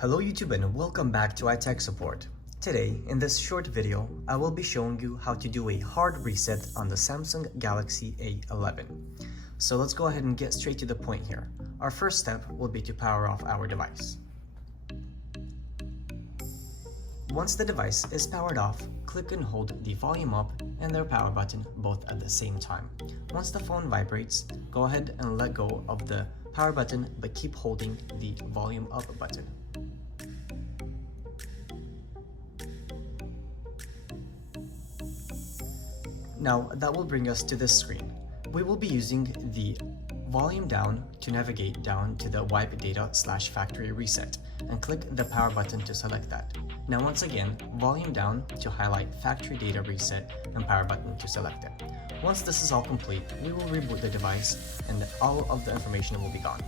Hello YouTube and welcome back to iTech Support. Today, in this short video, I will be showing you how to do a hard reset on the Samsung Galaxy A11. So let's go ahead and get straight to the point here. Our first step will be to power off our device. Once the device is powered off, click and hold the volume up and the power button both at the same time. Once the phone vibrates, go ahead and let go of the power button but keep holding the volume up button. Now that will bring us to this screen. We will be using the volume down to navigate down to the wipe data/factory reset and click the power button to select that. Now once again, volume down to highlight factory data reset and power button to select it. Once this is all complete, we will reboot the device and all of the information will be gone.